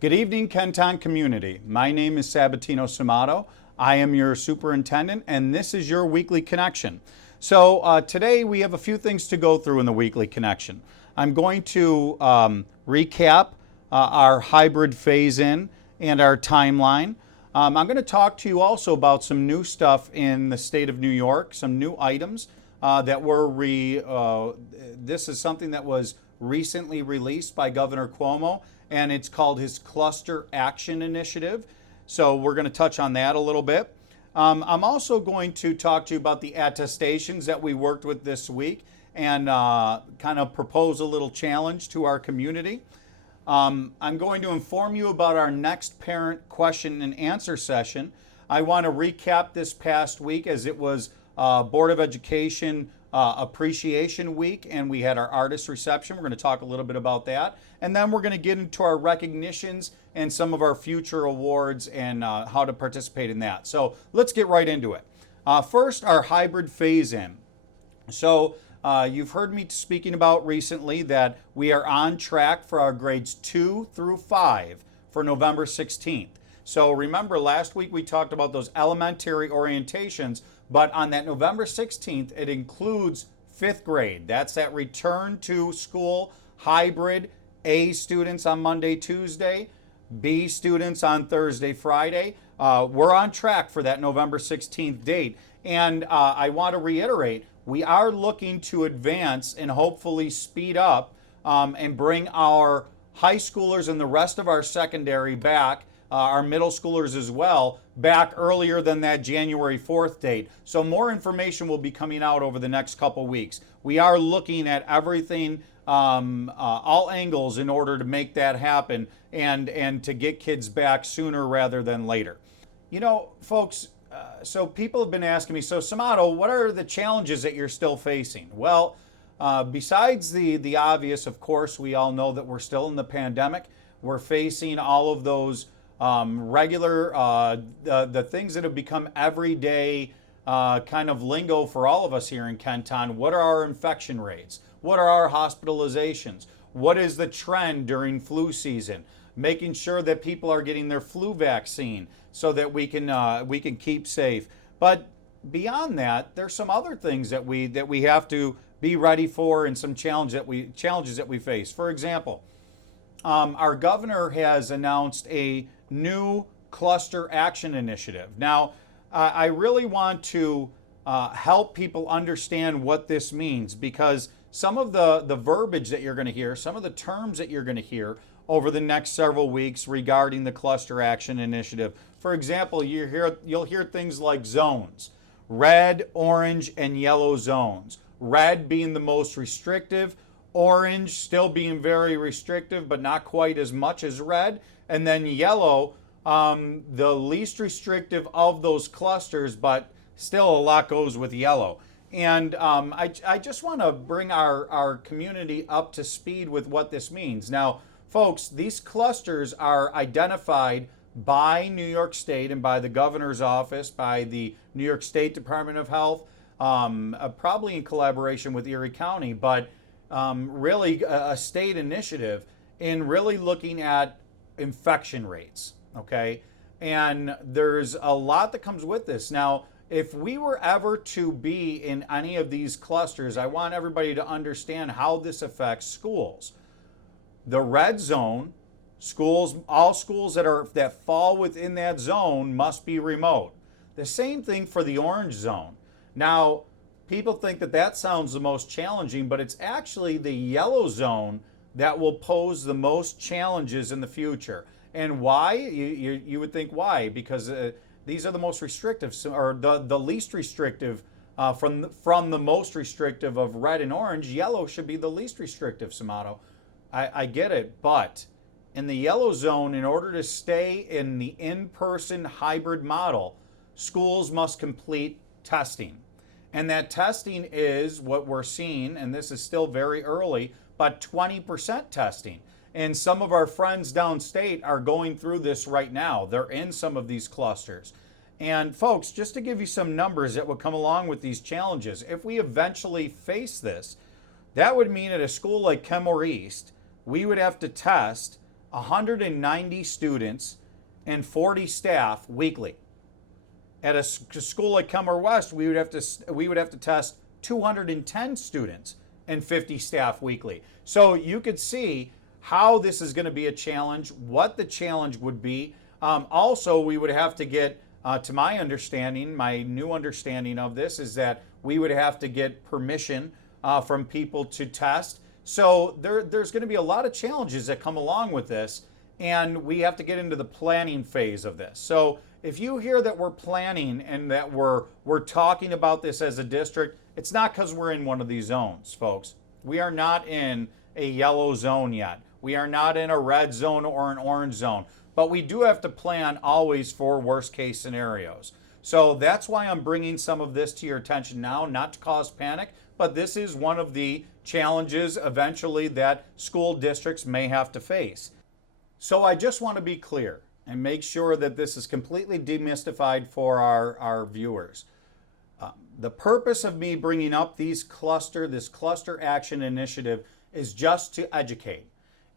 Good evening, Kenton community. My name is Sabatino Samato. I am your superintendent, and this is your weekly connection. So today we have a few things to go through in the weekly connection. I'm going to recap our hybrid phase-in and our timeline. I'm going to talk to you also about some new stuff in the state of New York, some new items that were this is something that was recently released by Governor Cuomo, and it's called his Cluster Action Initiative. So we're going to touch on that a little bit. I'm also going to talk to you about the attestations that we worked with this week and kind of propose a little challenge to our community. I'm going to inform you about our next parent question and answer session. I want to recap this past week as it was Board of Education Appreciation Week, and we had our artist reception. We're going to talk a little bit about that. And then we're going to get into our recognitions and some of our future awards and how to participate in that. So let's get right into it. First, our hybrid phase-in. So you've heard me speaking about recently that we are on track for our grades 2 through 5 for November 16th. So remember, last week we talked about those elementary orientations, but on that November 16th, it includes 5th grade. That's that return to school hybrid. A students on Monday, Tuesday, B students on Thursday, Friday. We're on track for that November 16th date. And I want to reiterate, we are looking to advance and hopefully speed up and bring our high schoolers and the rest of our secondary back, our middle schoolers as well, back earlier than that January 4th date. So more information will be coming out over the next couple weeks. We are looking at everything, all angles in order to make that happen and to get kids back sooner rather than later. You know, folks, so people have been asking me, so Samato, what are the challenges that you're still facing? Well, besides the obvious, of course, we all know that we're still in the pandemic. We're facing all of those regular, the things that have become everyday kind of lingo for all of us here in Kenton. What are our infection rates? What are our hospitalizations? What is the trend during flu season? Making sure that people are getting their flu vaccine so that we can keep safe. But beyond that, there's some other things that we have to be ready for and some challenges that we face. For example, our governor has announced a new cluster action initiative. Now, I really want to help people understand what this means, because some of the verbiage that you're going to hear, some of the terms that you're going to hear over the next several weeks regarding the cluster action initiative. For example, you'll hear things like zones, red, orange, and yellow zones. Red being the most restrictive, orange still being very restrictive, but not quite as much as red, and then yellow, the least restrictive of those clusters, but still a lot goes with yellow. And I just want to bring our community up to speed with what this means. Now, folks, these clusters are identified by New York State and by the governor's office, by the New York State Department of Health, probably in collaboration with Erie County, but really a state initiative in really looking at infection rates, okay? And there's a lot that comes with this. Now, if we were ever to be in any of these clusters, I want everybody to understand how this affects schools. The red zone, all schools that fall within that zone must be remote. The same thing for the orange zone. Now, people think that sounds the most challenging, but it's actually the yellow zone that will pose the most challenges in the future. And why? You would think why? Because these are the most restrictive, or the least restrictive from the most restrictive of red and orange. Yellow should be the least restrictive, Samato. I get it, but in the yellow zone, in order to stay in the in-person hybrid model, schools must complete testing. And that testing is what we're seeing, and this is still very early, but 20% testing. And some of our friends downstate are going through this right now. They're in some of these clusters. And folks, just to give you some numbers that would come along with these challenges, if we eventually face this, that would mean at a school like Kenmore East, we would have to test 190 students and 40 staff weekly. At a school like Kenmore West, we would have to test 210 students and 50 staff weekly. So you could see how this is going to be a challenge, what the challenge would be. Also, we would have to get, to my understanding, my new understanding of this is that we would have to get permission from people to test. So there's going to be a lot of challenges that come along with this, and we have to get into the planning phase of this. So if you hear that we're planning and that we're talking about this as a district, it's not because we're in one of these zones, folks. We are not in a yellow zone yet. We are not in a red zone or an orange zone, but we do have to plan always for worst case scenarios. So that's why I'm bringing some of this to your attention now, not to cause panic, but this is one of the challenges eventually that school districts may have to face. So I just want to be clear and make sure that this is completely demystified for our viewers. The purpose of me bringing up this cluster action initiative is just to educate.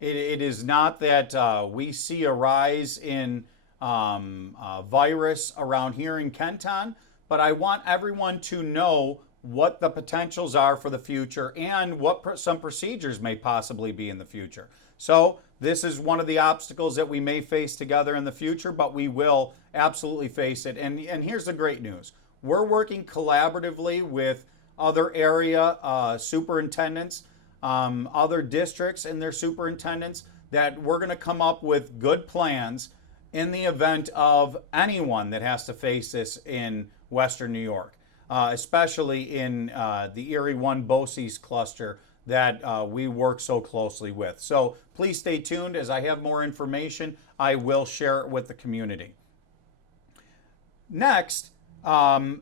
It is not that we see a rise in virus around here in Kenton, but I want everyone to know what the potentials are for the future and what some procedures may possibly be in the future. So this is one of the obstacles that we may face together in the future, but we will absolutely face it. And here's the great news. We're working collaboratively with other area superintendents, other districts and their superintendents, that we're going to come up with good plans in the event of anyone that has to face this in Western New York, especially in the Erie 1 BOCES cluster that we work so closely with. So please stay tuned. As I have more information, I will share it with the community. Next, our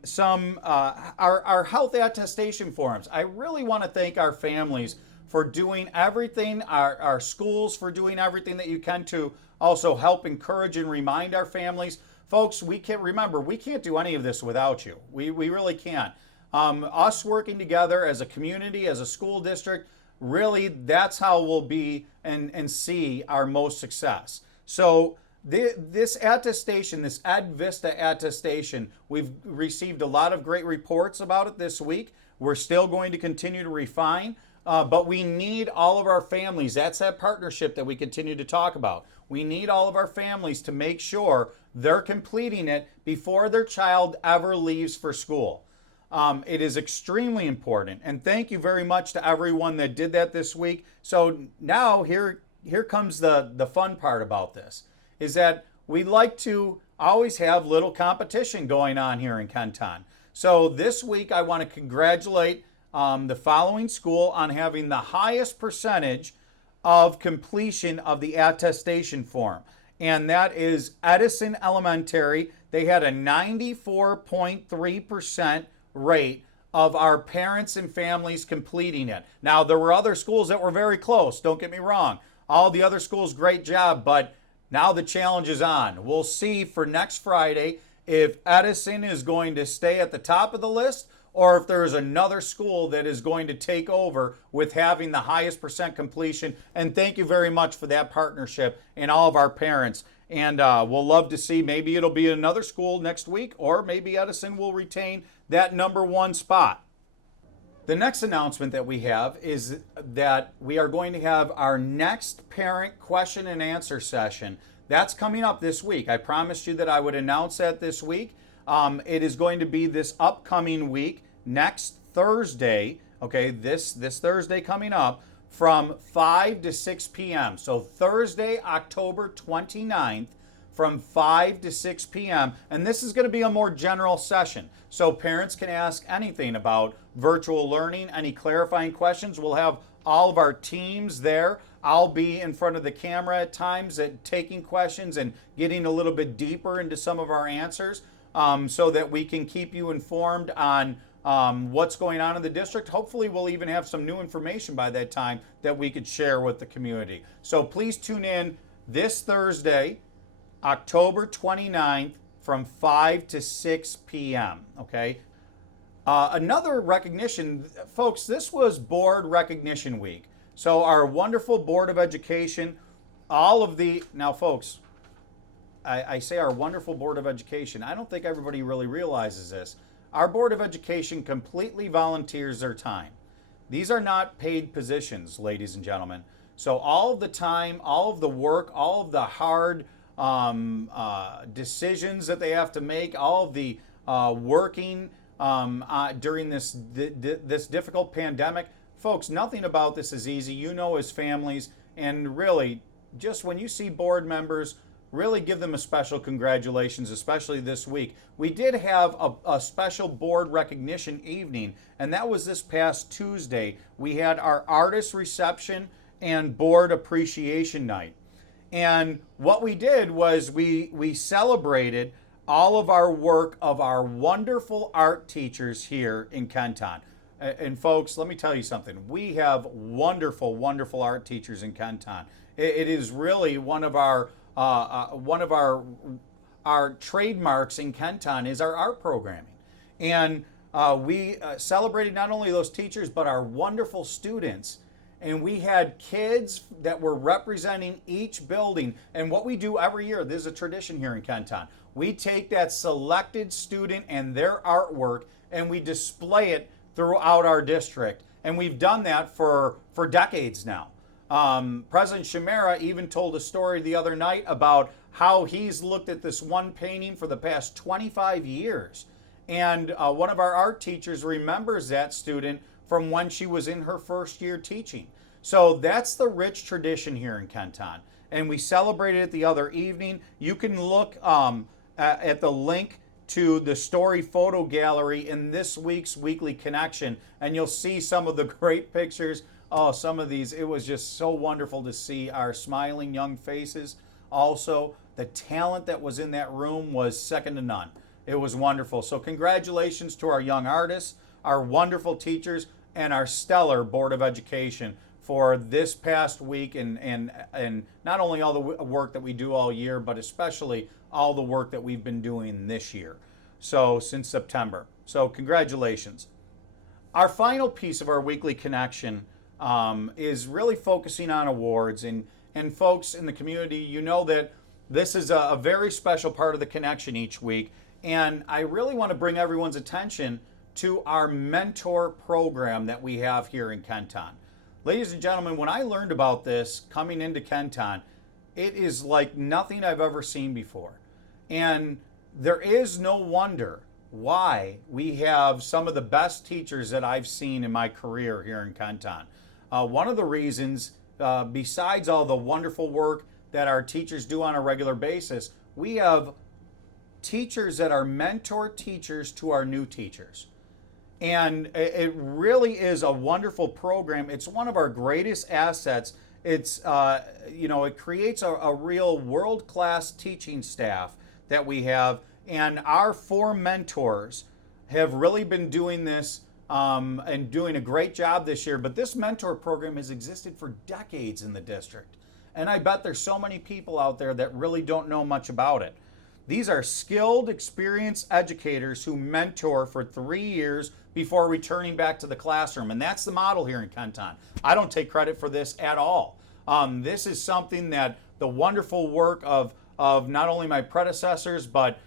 health attestation forums. I really want to thank our families for doing everything, our schools for doing everything that you can to also help encourage and remind our families. Folks, we can't do any of this without you. We really can't. Us working together as a community, as a school district, really that's how we'll be and see our most success. So this attestation, this AdVista attestation, we've received a lot of great reports about it this week. We're still going to continue to refine, but we need all of our families. That's that partnership that we continue to talk about. We need all of our families to make sure they're completing it before their child ever leaves for school. It is extremely important, and thank you very much to everyone that did that this week. So now here comes the fun part about this, is that we like to always have little competition going on here in Kenton. So this week I want to congratulate the following school on having the highest percentage of completion of the attestation form, and that is Edison Elementary. They had a 94.3% rate of our parents and families completing it. Now, there were other schools that were very close, don't get me wrong. All the other schools, great job, but now the challenge is on. We'll see for next Friday if Edison is going to stay at the top of the list or if there's another school that is going to take over with having the highest percent completion. And thank you very much for that partnership and all of our parents. And we'll love to see, maybe it'll be another school next week, or maybe Edison will retain that #1 spot. The next announcement that we have is that we are going to have our next parent question and answer session. That's coming up this week. I promised you that I would announce that this week. It is going to be this upcoming week, next Thursday, okay, this Thursday coming up, from 5 to 6 p.m. So Thursday, October 29th, from 5 to 6 p.m. And this is going to be a more general session. So parents can ask anything about virtual learning, any clarifying questions. We'll have all of our teams there. I'll be in front of the camera at times taking questions and getting a little bit deeper into some of our answers so that we can keep you informed on what's going on in the district. Hopefully we'll even have some new information by that time that we could share with the community. So please tune in this Thursday, October 29th, from 5 to 6 p.m., okay? Another recognition, folks, this was Board Recognition Week. So our wonderful Board of Education Now folks, I say our wonderful Board of Education. I don't think everybody really realizes this. Our Board of Education completely volunteers their time. These are not paid positions, ladies and gentlemen. So all of the time, all of the work, all of the hard decisions that they have to make, all of the working during this difficult pandemic, folks, nothing about this is easy. You know, as families, and really, just when you see board members, really give them a special congratulations, especially this week. We did have a special board recognition evening, and that was this past Tuesday. We had our artist reception and board appreciation night. And what we did was we celebrated all of our work of our wonderful art teachers here in Kenton. And folks, let me tell you something. We have wonderful, wonderful art teachers in Kenton. It is really one of our trademarks in Kenton is our art programming. And we celebrated not only those teachers, but our wonderful students. And we had kids that were representing each building. And what we do every year, there's a tradition here in Kenton. We take that selected student and their artwork and we display it throughout our district. And we've done that for decades now. President Shamara even told a story the other night about how he's looked at this one painting for the past 25 years. And one of our art teachers remembers that student from when she was in her first year teaching. So that's the rich tradition here in Kenton. And we celebrated it the other evening. You can look at the link to the story photo gallery in this week's Weekly Connection, and you'll see some of the great pictures. Oh, some of these, it was just so wonderful to see our smiling young faces. Also, the talent that was in that room was second to none. It was wonderful. So congratulations to our young artists, our wonderful teachers, and our stellar Board of Education for this past week and not only all the work that we do all year, but especially all the work that we've been doing this year. So since September. So congratulations. Our final piece of our Weekly Connection is really focusing on awards. And folks in the community, you know that this is a very special part of the connection each week. And I really want to bring everyone's attention to our mentor program that we have here in Kenton. Ladies and gentlemen, when I learned about this coming into Kenton, it is like nothing I've ever seen before. And there is no wonder why we have some of the best teachers that I've seen in my career here in Kenton. One of the reasons, besides all the wonderful work that our teachers do on a regular basis, we have teachers that are mentor teachers to our new teachers. And it really is a wonderful program. It's one of our greatest assets. It's, it creates a real world-class teaching staff that we have. And our 4 mentors have really been doing this and doing a great job this year. But this mentor program has existed for decades in the district. And I bet there's so many people out there that really don't know much about it. These are skilled, experienced educators who mentor for 3 years before returning back to the classroom. And that's the model here in Kenton. I don't take credit for this at all. This is something that the wonderful work of not only my predecessors, but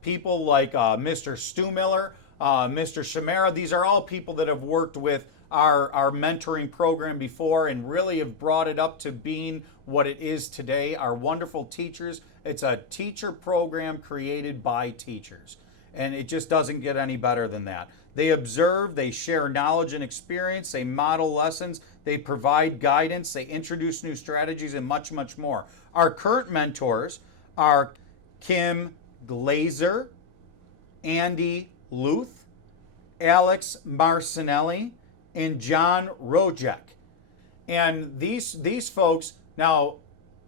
people like Mr. Stumiller, Mr. Shamara. These are all people that have worked with our mentoring program before and really have brought it up to being what it is today. Our wonderful teachers. It's a teacher program created by teachers. And it just doesn't get any better than that. They observe, they share knowledge and experience, they model lessons, they provide guidance, they introduce new strategies, and much, much more. Our current mentors are Kim Glazer, Andy Luth, Alex Marcinelli, and John Rojek. And these folks, now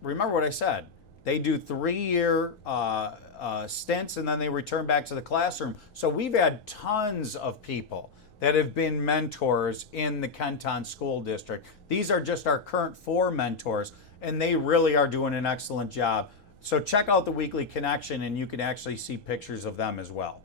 remember what I said, they do 3-year stints and then they return back to the classroom. So we've had tons of people that have been mentors in the Kenton School District. These are just our current 4 mentors, and they really are doing an excellent job. So check out the Weekly Connection and you can actually see pictures of them as well.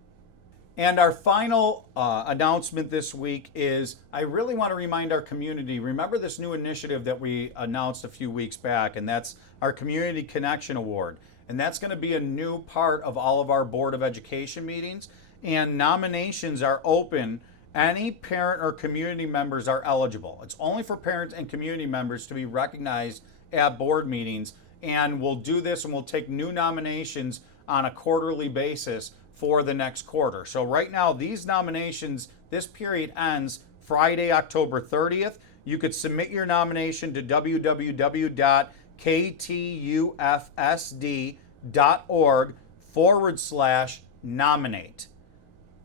And our final announcement this week is I really want to remind our community, remember this new initiative that we announced a few weeks back, and that's our Community Connection Award. And that's going to be a new part of all of our Board of Education meetings. And nominations are open. Any parent or community members are eligible. It's only for parents and community members to be recognized at board meetings. And we'll do this and we'll take new nominations on a quarterly basis for the next quarter. So right now, these nominations, this period ends Friday, October 30th. You could submit your nomination to www.ktufsd.org/nominate.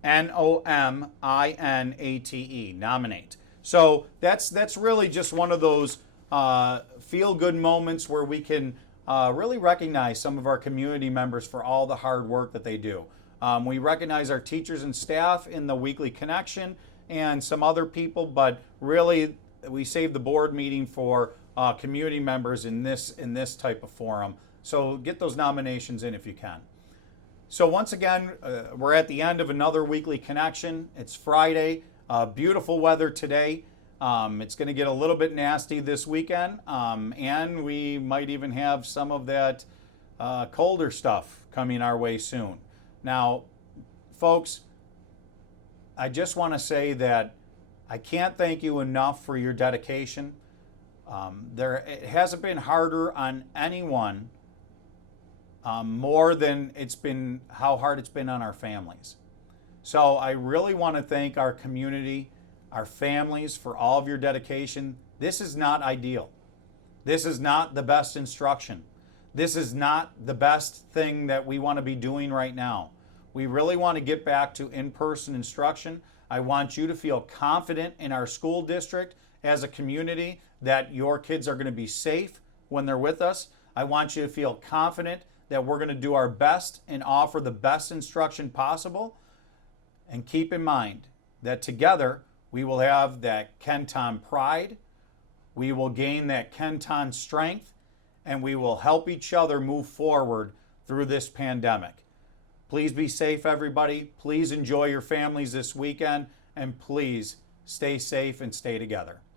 NOMINATE, nominate. So that's really just one of those feel-good moments where we can really recognize some of our community members for all the hard work that they do. We recognize our teachers and staff in the Weekly Connection and some other people, but really we save the board meeting for community members in this type of forum. So get those nominations in if you can. So once again, we're at the end of another Weekly Connection. It's Friday, beautiful weather today. It's going to get a little bit nasty this weekend, and we might even have some of that colder stuff coming our way soon. Now, folks, I just want to say that I can't thank you enough for your dedication. It hasn't been harder on anyone more than how hard it's been on our families. So I really want to thank our community, our families for all of your dedication. This is not ideal. This is not the best instruction. This is not the best thing that we want to be doing right now. We really want to get back to in-person instruction. I want you to feel confident in our school district as a community that your kids are going to be safe when they're with us. I want you to feel confident that we're going to do our best and offer the best instruction possible. And keep in mind that together we will have that Kenton pride, we will gain that Kenton strength, and we will help each other move forward through this pandemic. Please be safe, everybody. Please enjoy your families this weekend, and please stay safe and stay together.